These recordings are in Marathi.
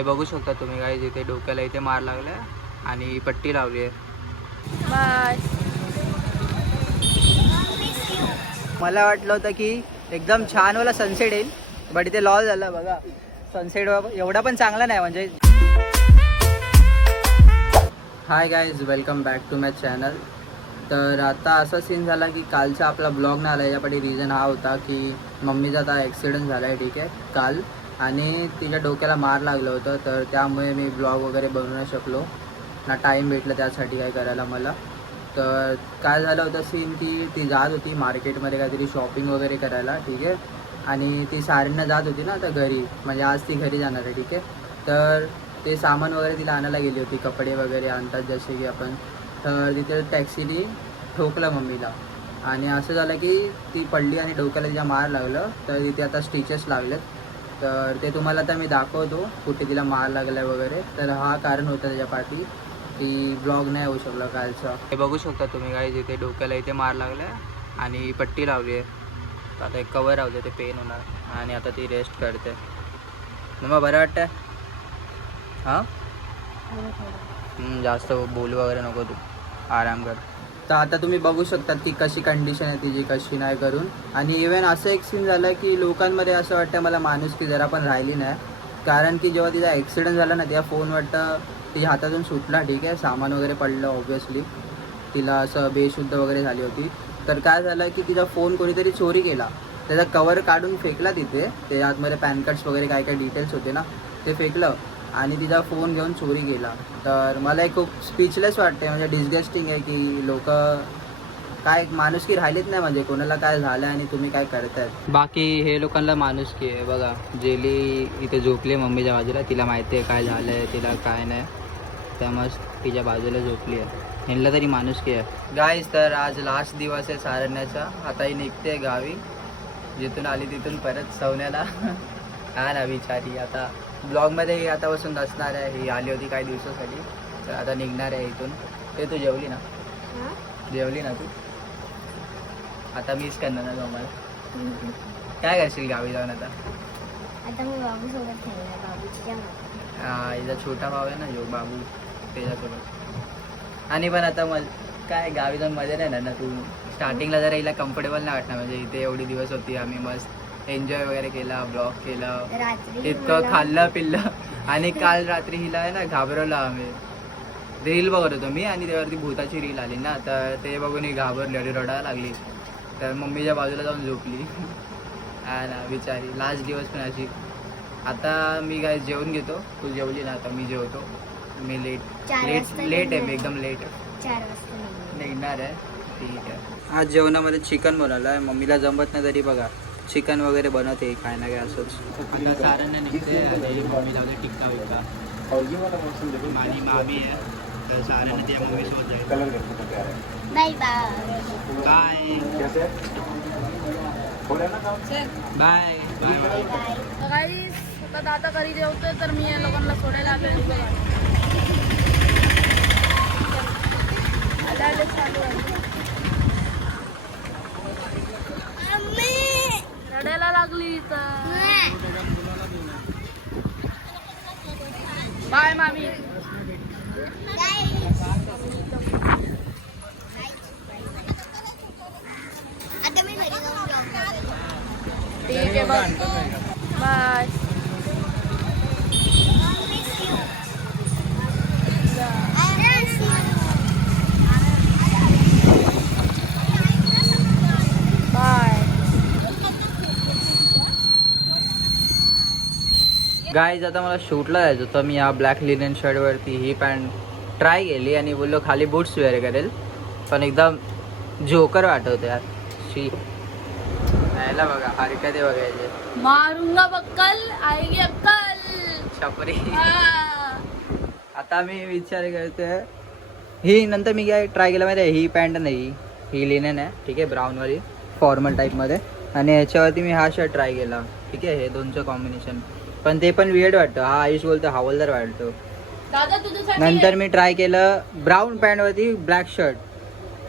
हे बघू शकता तुम्ही काय इथे डोक्याला इथे मार लागलाय आणि पट्टी लावली आहे. मला वाटलं होतं की एकदम छान वाला सनसेट येईल बट इथे लॉस झालं बघा. सनसेट एवढा पण चांगला नाही म्हणजे hi guys welcome back to my channel तर आता असा सीन झाला की कालचा आपला ब्लॉग नाही आला याच्यासाठी रिझन हा होता की मम्मीचा आता ॲक्सिडेंट झाला आहे ठीक आहे. काल आणि तिच्या डोक्याला मार लागलं होतं तर त्यामुळे मी ब्लॉग वगैरे बनवू नाही शकलो. ना टाईम भेटला त्यासाठी काय करायला मला. तर काय झालं होतं सीन की ती जात होती मार्केटमध्ये काहीतरी शॉपिंग वगैरे करायला ठीक आहे? आणि ती सारींना जात होती ना आता घरी म्हणजे आज ती घरी जाणार आहे ठीक आहे? तर ते सामान वगैरे तिला आणायला गेली होती कपडे वगैरे आणतात जसे की आपण. तर तिथे टॅक्सीने ठोकलं मम्मीला. आणि असं झालं की ती पडली आणि डोक्याला तिच्या मार लागलं तर तिथे आता स्टिचेस लागलेत. तर ते तुम्हाला आता मी दाखवतो कुठे तिला मार लागला वगैरे. तर हा कारण होतं त्याच्या पाठी की ब्लॉग नाही होऊ शकला कालचा. हे बघू शकता तुम्ही काय जिथे डोक्याला इथे मार लागला आणि पट्टी लावली आहे. तर आता एक कवर राहते ते पेन होणार. आणि आता ती रेस्ट करते. मग बरं वाटतं हां? जास्त बोलू वगैरे नको तू. आराम कर. तर आता तुम्ही बघू शकतात की कशी कंडिशन आहे तिची कशी नाही करून. आणि इव्हन असं एक सीन झालं की लोकांमध्ये असं वाटतं मला माणूस की जरा पण राहिली नाही. कारण की जेव्हा तिचा ॲक्सिडेंट झाला ना त्या फोन वाटतं तिच्या हातातून सुटला ठीक आहे. सामान वगैरे पडलं ऑब्व्हियसली तिला असं बेशुद्ध वगैरे झाली होती. तर काय झालं की तिचा फोन कोणीतरी चोरी केला. त्याचा कवर काढून फेकला तिथे. ते आतमध्ये पॅन कार्ड्स वगैरे काय काय डिटेल्स होते ना ते फेकलं. आणि तिचा फोन घेऊन चोरी केला. तर मला एक खूप स्पीचलेस वाटते. म्हणजे डिस्गस्टिंग आहे की लोक काय माणुसकी राहिलीच नाही. म्हणजे कोणाला काय झालं आणि तुम्ही काय करतायत. बाकी हे लोकांना माणुसकी आहे. बघा जेली इथे झोपली आहे मम्मीच्या बाजूला. तिला माहिती आहे काय झालं आहे तिला काय नाही. त्यामुळे तिच्या बाजूला झोपली आहे. ह्यांना तरी माणुसकी आहे. गाईस तर आज लास्ट दिवस आहे सारण्याचा. आताही निघते गावी. जिथून आली तिथून परत सवण्याला काय ना बिचारी आता ब्लॉगमध्ये ही आता बसून नसणार आहे ही आली होती काही दिवसासाठी. तर आता निघणार आहे इथून. ते तू जेवली ना? जेवली ना तू? आता मिस करणार ना तुम्हाला. काय करशील गावी जाऊन आता? आता मी बाबू सोबत खेळणार बाबूच्या मागे. हा, हिचा छोटा भाव आहे ना जो बाबू त्याच्यासोबत. आणि पण आता मग काय गावी जाऊन मजा नाही ना ना तू? स्टार्टिंगला जरा हिला कम्फर्टेबल नाही वाटणार म्हणजे इथे एवढी दिवस होती आम्ही मस्त एन्जॉय वगैरे केला ब्लॉग केलं. रात्री इतकं खाल्लं पिल्लं. आणि काल रात्री हिला आहे ना घाबरवलं आम्ही. रील बघत होतो मी आणि त्यावरती भूताची रील आली ना तर ते बघून ही घाबरली आणि रडायला लागली. तर मम्मीच्या बाजूला जाऊन झोपली. हा ना बिचारी. लास्ट दिवस पण अशी. आता मी काय जेवण घेतो? तू जेवली ना आता मी जेवतो. मी लेट लेट लेट आहे. मी एकदम लेट चार वाजता निघणार. निघणार आहे. ठीक आहे. आज जेवणामध्ये चिकन बनवलं आहे. मम्मीला जमत नाही तरी बघा. चिकन वगैरे बनवते काय ना काय असंच. आता सारण निघते आणि मम्मी जाऊ टिक्का विक्का आणि मामी आहे तर त्या मम्मीसोबत जाईल. Bye bye. Bye. Bye. Bye bye. Guys आता दादा घरी जेवतोय तर मी या लोकांना सोडायला बघा आले चालू आहे. रडायला लागली तर बाय मामी. ठीक आहे बघ बाय बाय गाईज आता मला शूटला जायचं होतं. मी या ब्लॅक लिनन शर्टवरती ही पॅन्ट ट्राय केली आणि बोललो खाली बूट्स वेअर करेल. पण एकदम जोकर वाटवतं यार. शी. यायला बघा हरकत आहे बघायचे मारूंगा बक्कल आएगी अक्कल. छपरी. आता मी विचार करतोय. ही नंतर मी काय ट्राय केलं माहिती आहे ही पॅन्ट नाही. ही लिनन आहे. ठीक आहे ब्राऊनवाली फॉर्मल टाईपमध्ये आणि ह्याच्यावरती मी हा शर्ट ट्राय केला. ठीक आहे हे दोनचं कॉम्बिनेशन पण ते पण वियर्ड वाटतं. हा आयुष बोलतो हवालदार वाटतो. दादा तुझ्यासाठी नंतर मी ट्राय केलं ब्राऊन पॅन्टवरती ब्लॅक शर्ट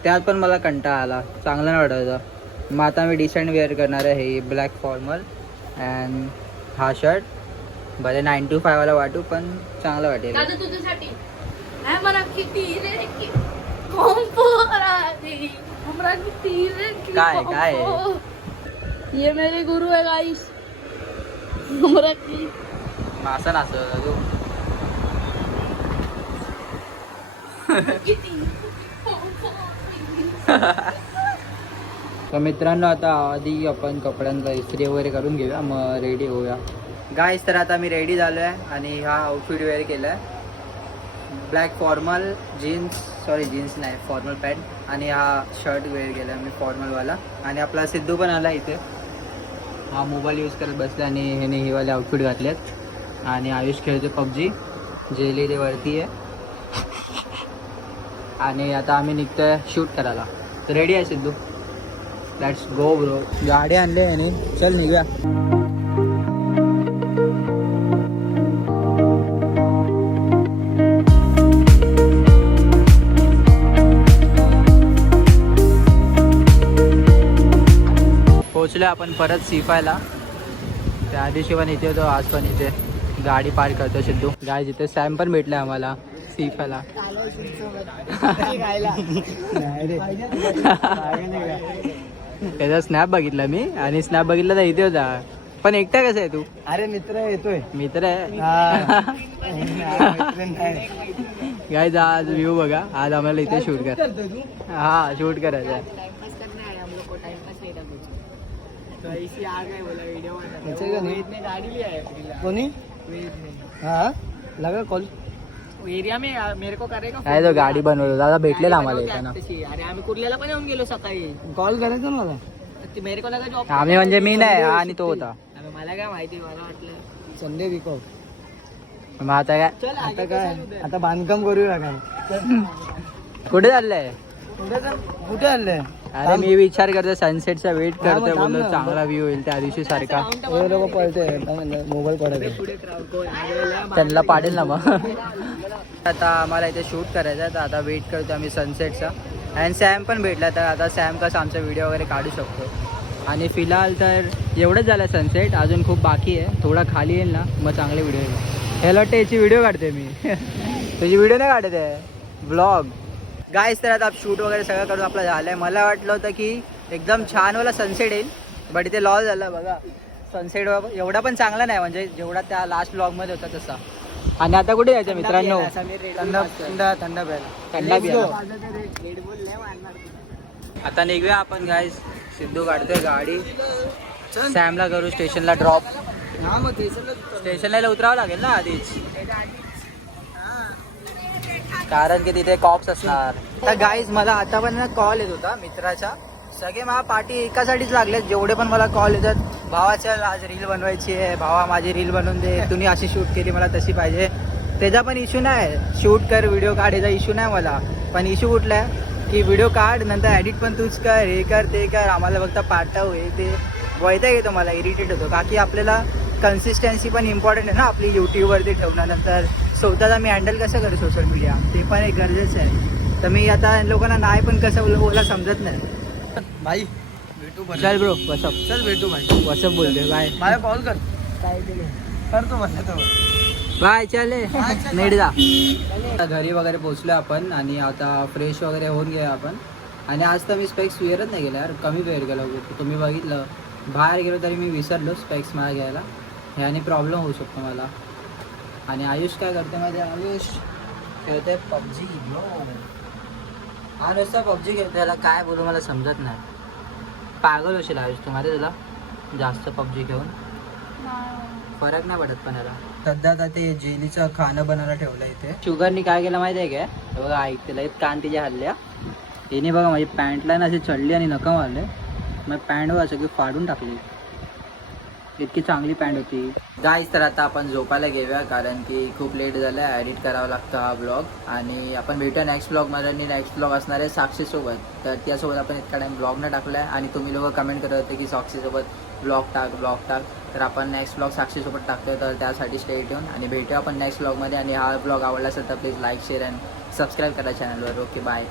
त्यात पण मला कंटाळा आला. चांगलं नाही वाटायचं मग आता मी डिसेंट वेअर करणार आहे हे ब्लॅक फॉर्मल अँड हा शर्ट भले नाईन टू फायवाला वाटू पण चांगलं वाटेल. दादा तुझ्यासाठी. नाही मला किती रे की. कंपोरादी हमरा किती रे की काय, काय? आहे? ये मेरे गुरु है गाइस तू किती तर मित्रांनो आता आधी आपण कपड्यांचा इस्त्री वगैरे करून घेऊया मग रेडी होऊया. गाईस तर आता मी रेडी झालो आहे आणि हा आउटफिट वेअर केला आहे black formal jeans sorry jeans नाही फॉर्मल पॅन्ट आणि हा शर्ट वेअर केला मी फॉर्मलवाला आणि आपला सिद्धू पण आला इथे. हा मोबाईल यूज करत बसला आणि ह्याने हिवाले आउटफिट आउटफिट घातलेत. आणि आयुष खेळतो पबजी. जेली ते वरती आहे. आणि आता आम्ही निघतोय शूट करायला. तर रेडी आहे सिद्धू? लेट्स गो ब्रो गाडी आणली आणि चल निघूया. पोचलो आपण परत सिफायला. त्या दिवशी पण इथे होतो आज पण इथे. गाडी पार्क करतो सिद्धू. गाय जिथे सॅम पण भेटले आम्हाला सिफायला. त्याचा स्नॅप बघितला मी आणि स्नॅप बघितला तर इथे होता. पण एकटा कसा आहे तू? अरे मित्र येतोय. मित्र आहे. काय आज व्ह्यू बघा. आज आम्हाला इथे शूट कर हा शूट करायचं आहे याचं का नाही? कोणी हा? लगा कॉल? एरिया में मेरे को करेगा काय तो गाडी बनवतो दादा भेटलेला आम्हाला येताना तशी अरे आम्ही कुर्ल्याला पण येऊन गेलो सकाळी. कॉल करायचा ना मला ते मेरे को लगा जॉब आम्ही म्हणजे मी नाही हा आणि तो होता. मला काय माहिती मला वाटलं. संडे विको मग आता काय? आता काय? आता बांधकाम करूया काय? कुठे चाललंय? कुठे चाल- कुठे आले अरे मी विचार करतो सनसेटचा वेट करतोय थांब बोललो. चांगला व्ह्यू होईल त्या दिवशी सारखा. हे लोक पळते मोबाईल पडायचे आहे? त्यांना पाडेल ना मग. आता आम्हाला इथे शूट करायचं आहे तर आता वेट करतो आम्ही सनसेटचा आणि सॅम पण भेटला तर आता सॅम कसं आमचा व्हिडिओ वगैरे काढू शकतो. आणि फिलहाल तर एवढंच झालं सनसेट अजून खूप बाकी आहे. थोडा खाली येईल ना मग चांगले व्हिडिओ येईल. ह्याला वाटतं याची व्हिडिओ काढते मी. तुझी व्हिडिओ नाही काढत आहे? ब्लॉग गायस तर आता शूट वगैरे सगळं करून आपलं झालं आहे मला वाटलं होतं की एकदम छानवाला सनसेट येईल बट इथे लॉस झालं बघा. सनसेट एवढा पण चांगला नाही म्हणजे जेवढा त्या लास्ट ब्लॉगमध्ये होता तसा. आणि आता कुठे जायचं मित्रांनो? थंड थंड आता निघूया आपण गाईस सिद्धू काढतोय गाडी. सॅमला करू स्टेशनला ड्रॉप स्टेशनला उतरावं लागेल ना आधीच. कारण की तिथे कॉप्स असणार. तर गाईज मला आता पण कॉल येत होता मित्राचा. सगळे मला पार्टी एकासाठीच लागले जेवढे पण मला कॉल येतात भावाच्या आज रील बनवायची आहे. भावा माझी रील बनवून दे. तुम्ही अशी शूट केली मला तशी पाहिजे. त्याचा पण इश्यू नाही. शूट कर व्हिडिओ काढ याचा इश्यू नाही मला. पण इश्यू कुठला आहे? की व्हिडिओ काढ नंतर एडिट पण तूच कर. हे कर ते कर. आम्हाला फक्त पाठव हे ते. वैता येतो मला इरिटेट होतो. का की आपल्याला कन्सिस्टन्सी पण इम्पॉर्टंट आहे ना आपली यूट्यूबवरती ठेवण्यानंतर स्वतःला मी हँडल कसं करू सोशल मीडिया ते पण एक गरजेचं आहे. तर मी आता लोकांना नाही पण कसं बोल बोला समजत नाही. भाई भेटू चल ब्रो वसअप चल भेटू भाई. वसअप बोलते बाय मला कॉल कर करतो मला तो बाय चले. नीट जा. आता घरी वगैरे पोचलो आपण आणि आता फ्रेश वगैरे होऊन गेलो आपण. आणि आज तर मी स्पेक्स वेअरच नाही गेला यार. कमी वेअर गेलो तुम्ही बघितलं. बाहेर गेलो तरी मी विसरलो स्पेक्स मला घ्यायला. ह्याने प्रॉब्लेम होऊ शकतो मला. आणि आयुष काय करते माझे आयुष खेळते पबजी. हा नुसता पबजी खेळतो त्याला काय बोलू मला समजत नाही. पागल होशील आयुष तू. माहिती तुला? जास्त पबजी घेऊन फरक नाही पडत पण याला. सध्या आता ते जेलीचं खाणं बनायला ठेवलं इथे. शुगरनी काय केलं माहिती आहे काय बघा ऐक तिला एक कान तिच्या हल्ल्या तिने बघा माझी पॅन्टला ना अशी चढली आणि नका मारले. मग पॅन्ट बघा सगळी फाडून टाकली. इतकी चांगली पॅन्ट होती. गाईस तर आता आपण झोपायला घेऊया कारण की खूप लेट झालं आहे एडिट करावा लागतं हा ब्लॉग आणि आपण भेटूया नेक्स्ट ब्लॉगमध्ये आणि नेक्स्ट ब्लॉग असणार आहे साक्षीसोबत तर त्यासोबत आपण इतका टाईम ब्लॉग न टाकला आहे आणि तुम्ही लोक कमेंट करत होते की साक्षीसोबत ब्लॉग टाक ब्लॉग टाक. तर आपण नेक्स्ट ब्लॉग साक्षीसोबत टाकतोय. तर त्यासाठी स्टेट येऊन आणि भेटूया आपण नेक्स्ट ब्लॉगमध्ये आणि हा ब्लॉग आवडला असेल तर please like share and subscribe करा चॅनलवर ओके बाय